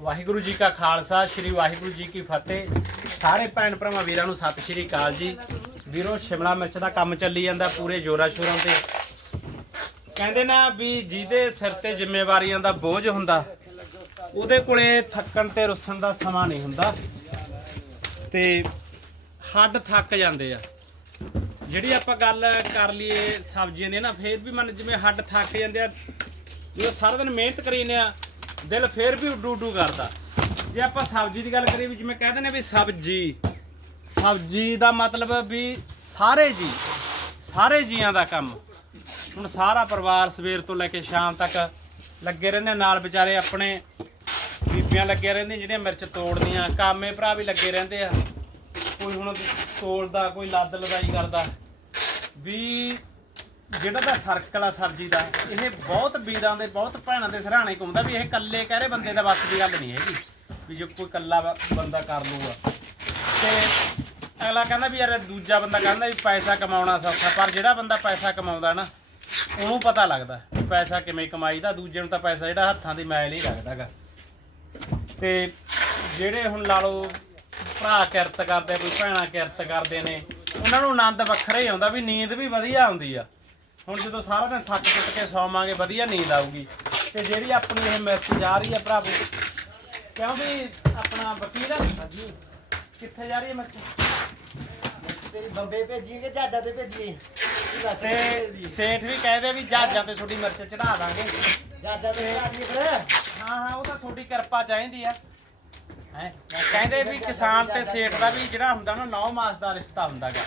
ਵਾਹਿਗੁਰੂ ਜੀ ਕਾ ਖਾਲਸਾ, ਸ੍ਰੀ ਵਾਹਿਗੁਰੂ ਜੀ ਕੀ ਫਤਿਹ। ਸਾਰੇ ਭੈਣ ਭਰਾਵਾਂ, ਵੀਰਾਂ ਨੂੰ ਸਤਿ ਸ੍ਰੀ ਅਕਾਲ ਜੀ। ਵੀਰੋ, ਸ਼ਿਮਲਾ ਮਿਰਚ ਦਾ ਕੰਮ ਚੱਲੀ ਜਾਂਦਾ ਪੂਰੇ ਜੋਰਾ ਸ਼ੋਰਾਂ ਤੇ। ਕਹਿੰਦੇ ਨਾ ਵੀ ਜਿਹਦੇ ਸਿਰ ਤੇ ਜ਼ਿੰਮੇਵਾਰੀਆਂ ਦਾ ਬੋਝ ਹੁੰਦਾ, ਉਹਦੇ ਕੋਲੇ ਥੱਕਣ ਤੇ ਰੁੱਸਣ ਦਾ ਸਮਾਂ ਨਹੀਂ ਹੁੰਦਾ। ਤੇ ਹੱਡ ਥੱਕ ਜਾਂਦੇ ਆ। ਜਿਹੜੀ ਆਪਾਂ ਗੱਲ ਕਰ ਲਈਏ ਸਬਜ਼ੀਆਂ ਦੀ ਨਾ, ਫੇਰ ਵੀ ਮਨ ਜਿਵੇਂ ਹੱਡ ਥੱਕ ਜਾਂਦੇ ਆ। ਜਦੋਂ ਸਾਰਾ ਦਿਨ ਮਿਹਨਤ ਕਰੀਨੇ ਆ ਦਿਲ ਫੇਰ ਵੀ ਉੱਡੂ ਉੱਡੂ ਕਰਦਾ। ਜੇ ਆਪਾਂ ਸਬਜ਼ੀ ਦੀ ਗੱਲ ਕਰੀਏ ਵੀ ਜਿਵੇਂ ਕਹਿੰਦੇ ਨੇ ਵੀ ਸਬਜ਼ੀ ਸਬਜ਼ੀ ਦਾ ਮਤਲਬ ਵੀ ਸਾਰੇ ਜੀ, ਸਾਰੇ ਜੀਆਂ ਦਾ ਕੰਮ। ਹੁਣ ਸਾਰਾ ਪਰਿਵਾਰ ਸਵੇਰ ਤੋਂ ਲੈ ਕੇ ਸ਼ਾਮ ਤੱਕ ਲੱਗੇ ਰਹਿੰਦੇ ਨਾਲ ਵਿਚਾਰੇ ਆਪਣੇ ਬੀਬੀਆਂ ਲੱਗੇ ਰਹਿੰਦੀਆਂ, ਜਿਹੜੀਆਂ ਮਿਰਚ ਤੋੜਦੀਆਂ ਕਾਮੇ ਭਰਾ ਵੀ ਲੱਗੇ ਰਹਿੰਦੇ ਆ। ਕੋਈ ਹੁਣ ਤੋਲਦਾ ਕੋਈ ਲੱਦ ਲਦਾਈ ਕਰਦਾ। ਵੀ ਜਿਹੜਾ ਦਾ ਸਰਕਲ ਆ ਸਰਜੀ ਦਾ, ਇਹ ਬਹੁਤ ਵੀਰਾਂ ਦੇ, ਬਹੁਤ ਭੈਣਾਂ ਦੇ ਸਰਾਣੇ ਘੁੰਮਦਾ ਵੀ ਇਹ ਇਕੱਲੇ ਕਹਿ ਰਹੇ ਬੰਦੇ ਦਾ ਵੱਸ ਦੀ ਗੱਲ ਨਹੀਂ ਹੈਗੀ, ਵੀ ਜੇ ਕੋਈ ਇਕੱਲਾ ਬੰਦਾ ਕਰ ਲੂਗਾ। ਤੇ ਅਗਲਾ ਕਹਿੰਦਾ ਵੀ ਯਾਰ ਦੂਜਾ ਬੰਦਾ ਕਹਿੰਦਾ ਵੀ ਪੈਸਾ ਕਮਾਉਣਾ ਸੌਖਾ, ਪਰ ਜਿਹੜਾ ਬੰਦਾ ਪੈਸਾ ਕਮਾਉਂਦਾ ਨਾ, ਉਹਨੂੰ ਪਤਾ ਲੱਗਦਾ ਵੀ ਪੈਸਾ ਕਿਵੇਂ ਕਮਾਈਦਾ, ਦੂਜੇ ਨੂੰ ਤਾਂ ਪੈਸਾ ਜਿਹੜਾ ਹੱਥਾਂ ਦੀ ਮੈਲ ਹੀ ਲੱਗਦਾਗਾ। ਤੇ ਜਿਹੜੇ ਹੁਣ ਲਾ ਲਓ ਭਰਾ ਕਿਰਤ ਕਰਦੇ, ਕੋਈ ਭੈਣਾਂ ਕਿਰਤ ਕਰਦੇ ਨੇ, ਉਹਨਾਂ ਨੂੰ ਆਨੰਦ ਵੱਖਰਾ ਹੀ ਆਉਂਦਾ ਵੀ ਨੀਂਦ ਵੀ ਵਧੀਆ ਆਉਂਦੀ ਆ। ਹੁਣ ਜਦੋਂ ਸਾਰਾ ਦਿਨ ਥੱਕ ਟੁੱਟ ਕੇ ਸੌਵਾਂਗੇ ਵਧੀਆ ਨੀਂਦ ਆਊਗੀ। ਤੇ ਜਿਹੜੀ ਆਪਣੀ ਇਹ ਮਿਰਚ ਜਾ ਰਹੀ ਆ ਭਰਾਵੋ ਕਿਉਂ ਵੀ ਆਪਣਾ ਵਕੀਲ ਹਾਂਜੀ। ਕਿੱਥੇ ਜਾ ਰਹੀ ਹੈ ਮਿਰਚ ਤੇਰੀ ਬੰਬੇ ਭੇਜੀਏ ਕਿ ਜਹਾਜ਼ਾਂ ਤੇ ਭੇਜੀਏ ਤੂੰ ਸੇਠ ਵੀ ਕਹਿੰਦੇ ਵੀ ਜਹਾਜ਼ਾਂ ਤੇ ਤੁਹਾਡੀ ਮਿਰਚ ਚੜਾ ਦਾਂਗੇ। ਜਹਾਜ਼ਾਂ ਤੇ ਚੜਾ ਦਈਏ ਫਿਰ। ਹਾਂ ਹਾਂ ਉਹ ਤਾਂ ਤੁਹਾਡੀ ਕਿਰਪਾ ਚਾਹੀਦੀ ਆ। ਹੈ? ਕਹਿੰਦੇ ਵੀ ਕਿਸਾਨ ਤੇ ਸੇਠ ਦਾ ਵੀ ਜਿਹੜਾ ਹੁੰਦਾ ਨਾ 9 ਮਾਸ ਦਾ ਰਿਸ਼ਤਾ ਹੁੰਦਾਗਾ।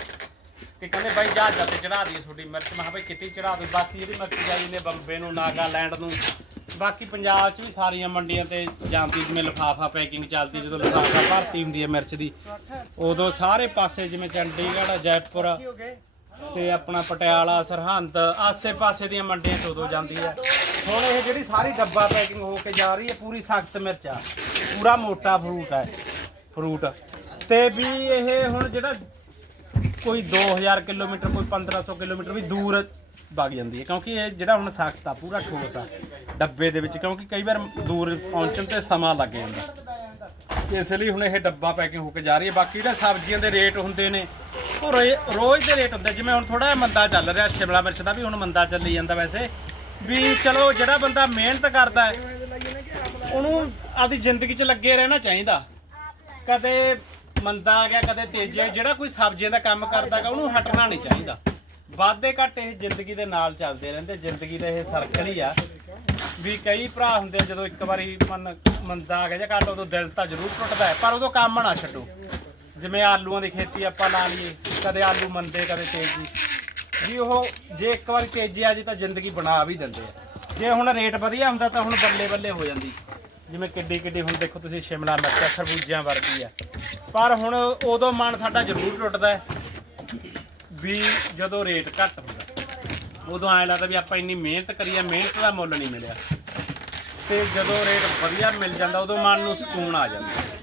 ਤੇ ਕਹਿੰਦੇ ਬਾਈ ਜਹਾਜ਼ਾਂ ਤੇ ਚੜਾ ਦਈਏ ਤੁਹਾਡੀ ਮਿਰਚ। ਮੈਂ ਕਿਹਾ ਬਈ ਕਿਤੇ ਚੜਾ ਦਿਓ ਬਾਕੀ ਜਿਹੜੀ ਮਿਰਚ ਜਾਈ ਨੇ ਬੰਬੇ ਨੂੰ ਨਾਗਾਲੈਂਡ ਨੂੰ, ਬਾਕੀ ਪੰਜਾਬ 'ਚ ਵੀ ਸਾਰੀਆਂ ਮੰਡੀਆਂ ਤੇ ਜਾਂਦੀ ਜਿਵੇਂ ਲਿਫਾਫਾ ਪੈਕਿੰਗ ਚੱਲਦੀ, ਜਦੋਂ ਲਿਫਾਫਾ ਭਰਤੀ ਹੁੰਦੀ ਹੈ ਮਿਰਚ ਦੀ, ਉਦੋਂ ਸਾਰੇ ਪਾਸੇ ਜਿਵੇਂ ਚੰਡੀਗੜ੍ਹ, ਜੈਪੁਰ ਹੋ ਤੇ ਆਪਣਾ ਪਟਿਆਲਾ, ਸਰਹੰਦ, ਆਸੇ-ਪਾਸੇ ਦੀਆਂ ਮੰਡੀਆਂ ਚ ਉਦੋਂ ਜਾਂਦੀ ਹੈ। ਹੁਣ ਇਹ ਜਿਹੜੀ ਸਾਰੀ ਡੱਬਾ ਪੈਕਿੰਗ ਹੋ ਕੇ ਜਾ ਰਹੀ ਹੈ, ਪੂਰੀ ਸਖਤ ਮਿਰਚ ਆ। ਪੂਰਾ ਮੋਟਾ ਫਰੂਟ ਹੈ ਫਰੂਟ ਤੇ ਵੀ ਇਹ ਹੁਣ ਜਿਹੜਾ ਕੋਈ 2000 ਕਿਲੋਮੀਟਰ, ਕੋਈ 1500 ਕਿਲੋਮੀਟਰ ਵੀ ਦੂਰ ਵਗ ਜਾਂਦੀ ਹੈ। ਕਿਉਂਕਿ ਇਹ ਜਿਹੜਾ ਹੁਣ ਸਖਤ ਆ, ਪੂਰਾ ਠੋਸ ਆ, ਡੱਬੇ ਦੇ ਵਿੱਚ। ਕਿਉਂਕਿ ਕਈ ਵਾਰ ਦੂਰ ਪਹੁੰਚਣ ਤੇ ਸਮਾਂ ਲੱਗ ਜਾਂਦਾ। ਇਸ ਲਈ ਹੁਣ ਇਹ ਡੱਬਾ ਪੈਕਿੰਗ ਹੋ ਕੇ ਜਾ ਰਹੀ ਹੈ। ਬਾਕੀ ਜਿਹੜਾ ਸਬਜ਼ੀਆਂ ਦੇ ਰੇਟ ਹੁੰਦੇ ਨੇ, ਉਹ ਰੋਏ- ਰੋਜ਼ ਦੇ ਰੇਟ ਹੁੰਦੇ ਜਿਵੇਂ ਹੁਣ ਥੋੜਾ ਜਿਹਾ ਮੰਦਾ ਚੱਲ ਰਿਹਾ, ਸ਼ਿਮਲਾ ਮਿਰਚ ਦਾ ਵੀ ਹੁਣ ਮੰਦਾ ਚੱਲੀ ਜਾਂਦਾ ਵੈਸੇ। ਵੀ ਚਲੋ, ਜਿਹੜਾ ਬੰਦਾ ਮਿਹਨਤ ਕਰਦਾ ਉਹਨੂੰ ਆਪਦੀ ਜ਼ਿੰਦਗੀ 'ਚ ਲੱਗੇ ਰਹਿਣਾ ਚਾਹੀਦਾ। ਕਦੇ ਮੰਦਾ ਆ ਗਿਆ ਕਦੇ ਤੇਜ਼ੀ ਆ ਜਿਹੜਾ ਕੋਈ ਸਬਜ਼ੀਆਂ ਦਾ ਕੰਮ ਕਰਦਾ ਉਹਨੂੰ ਹਟਣਾ ਨਹੀਂ ਚਾਹੀਦਾ। ਵਾਧੇ ਘੱਟ ਇਹ ਜ਼ਿੰਦਗੀ ਦੇ ਨਾਲ ਚੱਲਦੇ ਰਹਿੰਦੇ ਜ਼ਿੰਦਗੀ ਦਾ ਇਹ ਸਰਕਲ ਹੀ ਆ। ਵੀ ਕਈ ਭਰਾ ਹੁੰਦੇ ਆ, ਜਦੋਂ ਇੱਕ ਵਾਰੀ ਮਨ ਮੰਦਾ ਆ ਗਿਆ ਜਾਂ ਘੱਟ ਉਦੋਂ ਦਿਲ ਤਾਂ ਜ਼ਰੂਰ ਟੁੱਟਦਾ ਹੈ ਪਰ ਉਦੋਂ ਕੰਮ ਨਾ ਛੱਡੋ। ਜਿਵੇਂ ਆਲੂਆਂ ਦੀ ਖੇਤੀ ਆਪਾਂ ਲਾ ਲਈਏ ਕਦੇ ਆਲੂ ਮੰਦੇ ਕਦੇ ਤੇਜ਼ੀ। ਜੀ ਉਹ ਜੇ ਇੱਕ ਵਾਰੀ ਤੇਜ਼ੀ ਆ ਜੇ ਤਾਂ ਜ਼ਿੰਦਗੀ ਬਣਾ ਵੀ ਦਿੰਦੇ ਆ। ਜੇ ਹੁਣ ਰੇਟ ਵਧੀਆ ਹੁੰਦਾ ਤਾਂ ਹੁਣ ਬੱਲੇ ਬੱਲੇ ਹੋ ਜਾਂਦੀ। ਜਿਵੇਂ ਕਿੱਡੀ ਕਿੱਡੀ ਹੁਣ ਦੇਖੋ ਤੁਸੀਂ ਸ਼ਿਮਲਾ ਮਿਰਚ ਖਰਬੂਜਿਆਂ ਵਰਗੀ ਆ। ਪਰ ਹੁਣ ਉਦੋਂ ਮਨ ਸਾਡਾ ਜ਼ਰੂਰ ਟੁੱਟਦਾ ਹੈ ਵੀ ਜਦੋਂ ਰੇਟ ਘੱਟ ਹੁੰਦਾ, ਉਦੋਂ ਐਂ ਲੱਗਦਾ ਵੀ ਆਪਾਂ ਇੰਨੀ ਮਿਹਨਤ ਕਰੀ ਆ ਮਿਹਨਤ ਦਾ ਮੁੱਲ ਨਹੀਂ ਮਿਲਿਆ। ਤੇ ਜਦੋਂ ਰੇਟ ਵਧੀਆ ਮਿਲ ਜਾਂਦਾ, ਉਦੋਂ ਮਨ ਨੂੰ ਸਕੂਨ ਆ ਜਾਂਦਾ।